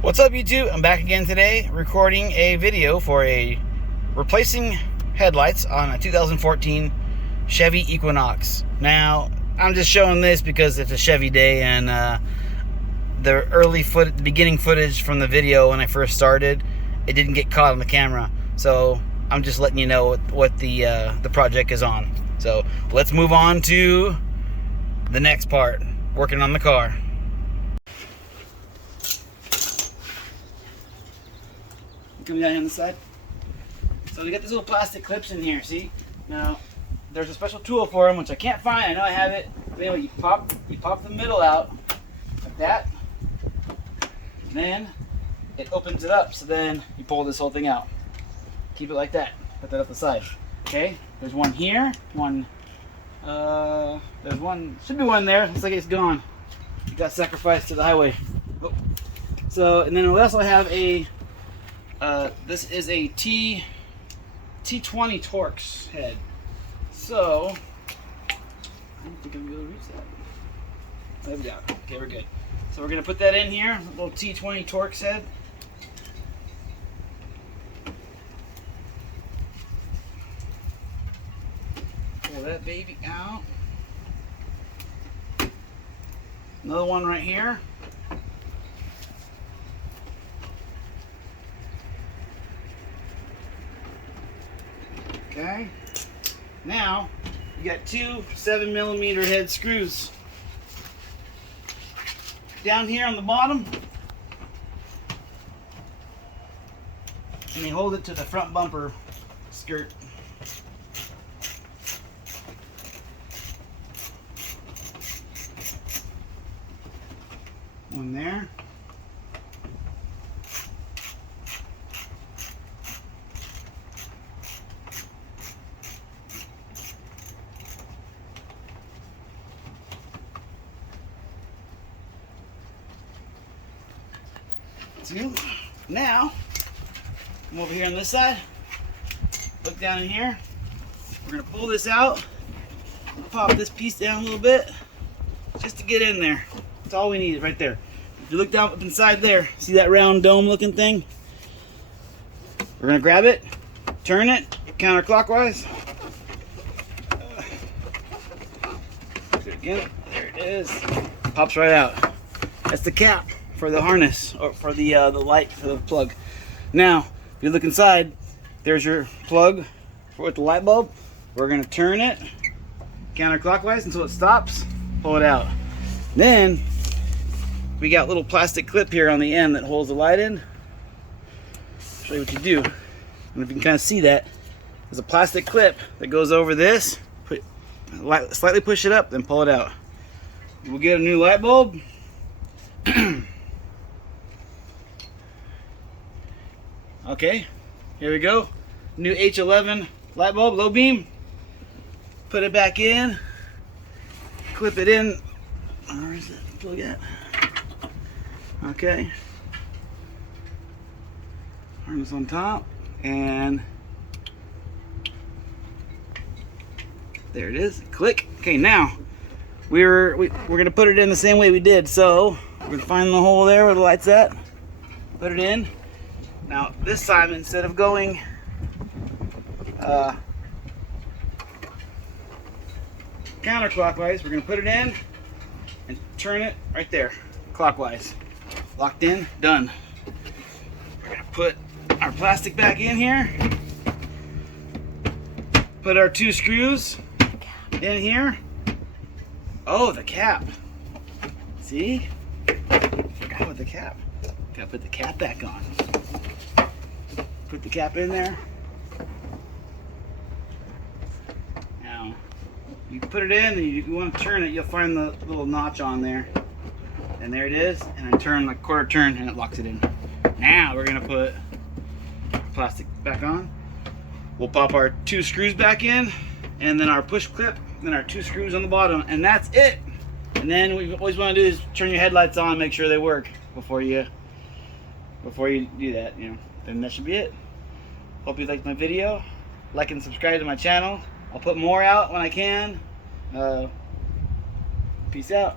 What's up, YouTube? I'm back again today recording a video for replacing headlights on a 2014 Chevy Equinox. Now, I'm just showing this because it's a Chevy day, and the beginning footage from the video when I first started, it didn't get caught on the camera. So I'm just letting you know what the project is on. So let's move on to the next part, working on the car. Coming down here on the side. So we got these little plastic clips in here, see? Now, there's a special tool for them, which I can't find. I know I have it. But anyway, you pop the middle out like that. And then it opens it up. So then you pull this whole thing out. Keep it like that. Put that up the side. Okay? There's one here. There's one. Should be one there. Looks like it's gone. It got sacrificed to the highway. Oh. So, and then we also have a this is a T20 Torx head. So, I don't think I'm going to be able to reach that. There we go. Okay, we're good. So we're going to put that in here, a little T20 Torx head. Pull that baby out. Another one right here. Okay, now you got two 7mm head screws down here on the bottom, and they hold it to the front bumper skirt. One there. Two. Now, I'm over here on this side. Look down in here. We're going to pull this out. Pop this piece down a little bit just to get in there. That's all we need right there. If you look down up inside there, see that round dome looking thing? We're going to grab it, turn it counterclockwise. Do it again. There it is. Pops right out. That's the cap for the harness, or for the light for the plug. Now, if you look inside, there's your plug with the light bulb. We're going to turn it counterclockwise until it stops. Pull it out. Then we got a little plastic clip here on the end that holds the light in. I'll show you what you do. And if you can kind of see that, there's a plastic clip that goes over this. Slightly push it up, then pull it out. We'll get a new light bulb. Okay, here we go. New H11 light bulb, low beam. Put it back in. Clip it in. Where is it? Plug it. Okay. Harness on top, and there it is. Click. Okay, now we're gonna put it in the same way we did. So we're gonna find the hole there where the light's at. Put it in. Now this time, instead of going counterclockwise, we're going to put it in and turn it right there, clockwise. Locked in, done. We're going to put our plastic back in here. Put our two screws in here. Oh, the cap. See? Forgot about the cap. Got to put the cap back on. Put the cap in there. Now, you put it in, and you want to turn it, you'll find the little notch on there. And there it is, and then turn like quarter turn, and it locks it in. Now we're going to put plastic back on. We'll pop our two screws back in, and then our push clip, and then our two screws on the bottom, and that's it. And then what you always want to do is turn your headlights on, make sure they work before you do that, you know. Then that should be it. Hope you liked my video. Like and subscribe to my channel. I'll put more out when I can. Peace out.